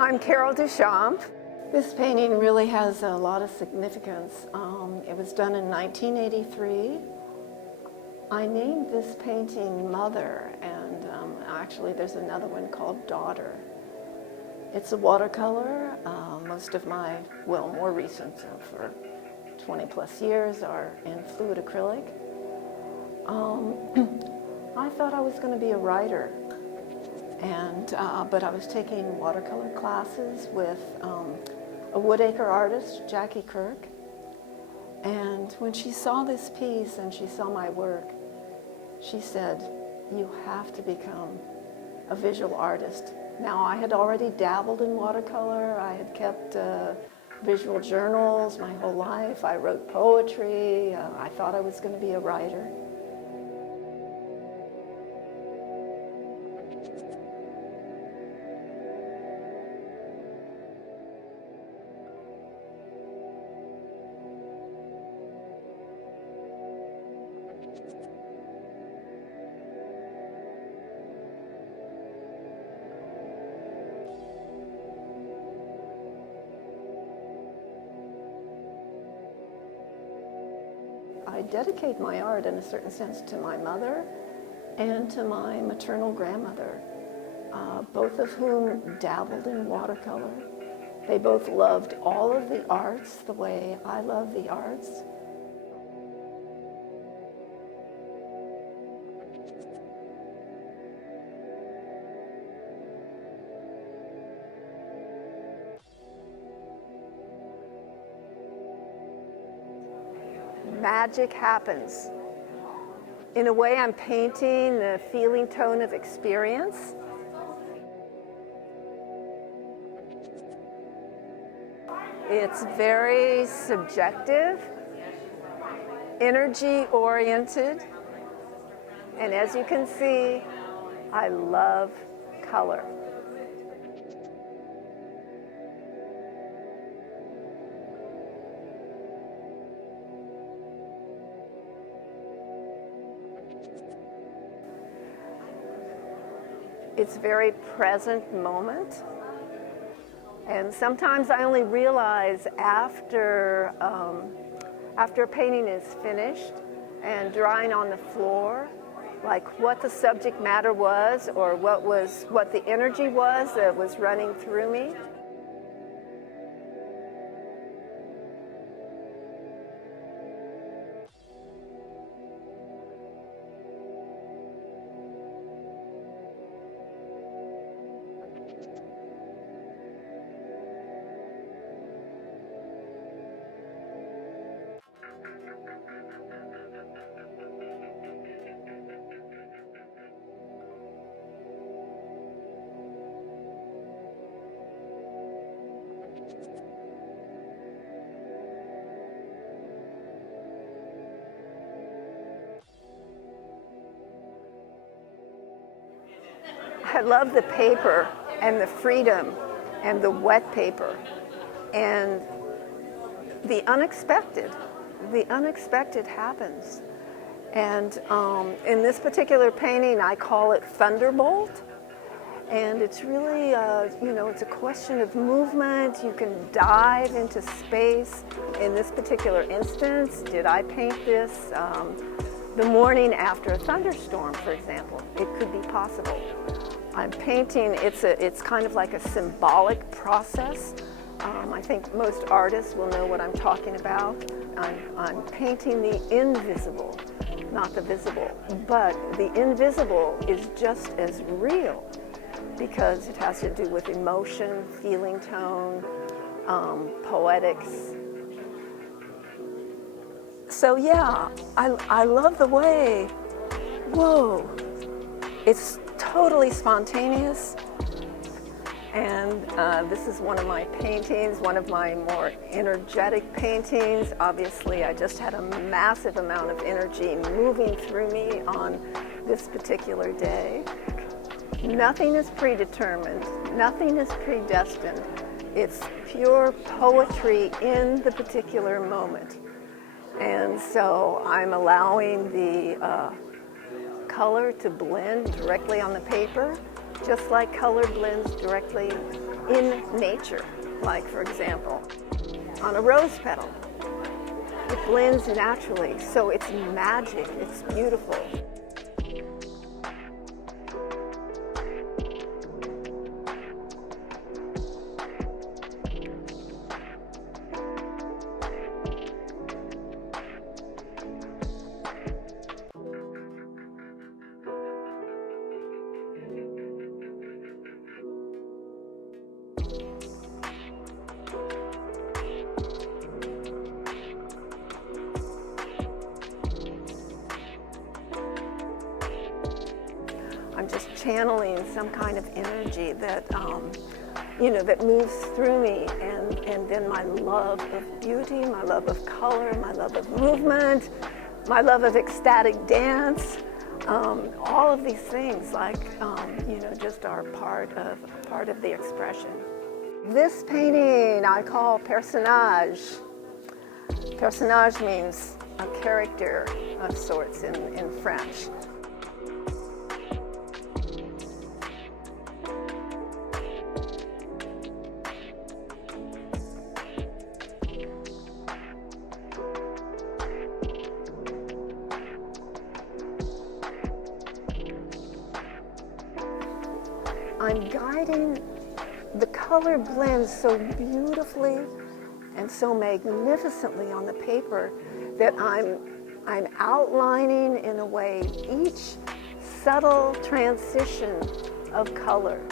I'm Carol Duchamp. This painting really has a lot of significance. It was done in 1983. I named this painting Mother, and actually there's another one called Daughter. It's a watercolor. Most of my, more recent, for 20 plus years, are in fluid acrylic. I thought I was going to be a writer, but I was taking watercolor classes with a Woodacre artist, Jackie Kirk, and when she saw this piece and she saw my work, she said, "You have to become a visual artist." Now, I had already dabbled in watercolor. I had kept visual journals my whole life. I wrote poetry. I thought I was going to be a writer. I dedicate my art, in a certain sense, to my mother and to my maternal grandmother, both of whom dabbled in watercolor. They both loved all of the arts the way I love the arts. Magic happens. In a way, I'm painting the feeling tone of experience. It's very subjective, energy-oriented, and as you can see, I love color. It's very present moment. And sometimes I only realize after a painting is finished and drying on the floor, like what the subject matter was or what the energy was that was running through me. I love the paper and the freedom and the wet paper and the unexpected. The unexpected happens. And in this particular painting, I call it Thunderbolt. And it's really, it's a question of movement. You can dive into space. In this particular instance, did I paint this the morning after a thunderstorm, for example? It could be possible. I'm painting, it's kind of like a symbolic process. I think most artists will know what I'm talking about. I'm painting the invisible, not the visible. But the invisible is just as real because it has to do with emotion, feeling tone, poetics. So yeah, I love the way, whoa, it's totally spontaneous. And this is one of my paintings, one of my more energetic paintings. Obviously, I just had a massive amount of energy moving through me on this particular day. Nothing is predetermined, nothing is predestined. It's pure poetry in the particular moment. And so I'm allowing the color to blend directly on the paper. just like color blends directly in nature. Like, for example, on a rose petal, it blends naturally, so it's magic, it's beautiful. I'm just channeling some kind of energy that, that moves through me, and then my love of beauty, my love of color, my love of movement, my love of ecstatic dance, all of these things, just are part of the expression. This painting I call personnage. Personnage means a character of sorts in French. I'm guiding the color blends so beautifully and so magnificently on the paper that I'm outlining in a way each subtle transition of color.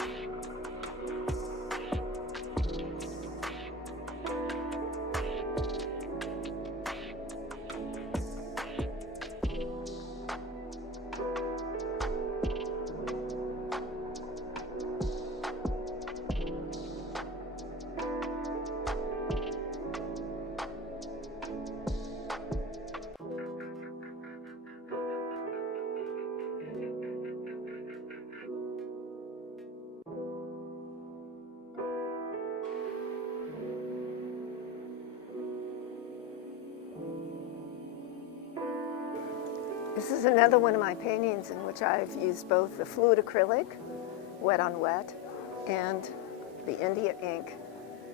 This is another one of my paintings in which I've used both the fluid acrylic, wet on wet, and the India ink,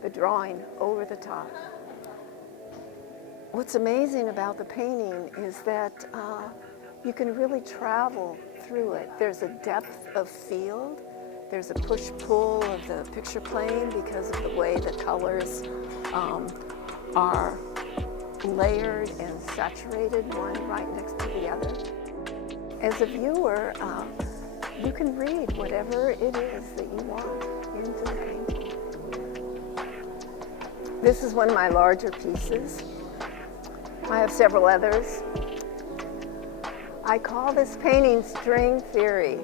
the drawing over the top. What's amazing about the painting is that you can really travel through it. There's a depth of field, there's a push-pull of the picture plane because of the way the colors are layered and saturated, one right next to the other. As a viewer, you can read whatever it is that you want into the painting. This is one of my larger pieces. I have several others. I call this painting String Theory.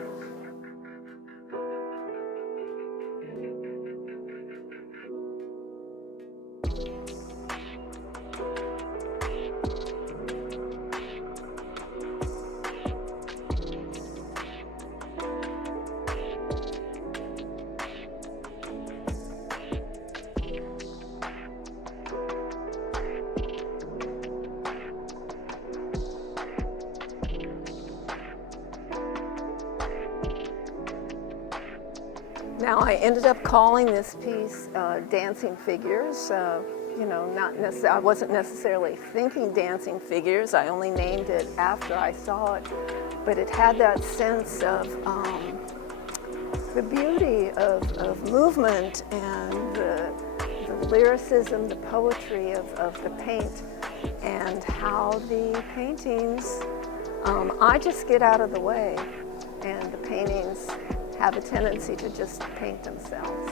Now, I ended up calling this piece Dancing Figures. I wasn't necessarily thinking dancing figures. I only named it after I saw it. But it had that sense of the beauty of movement and the lyricism, the poetry of the paint, and how the paintings, I just get out of the way, and the paintings have a tendency to just paint themselves.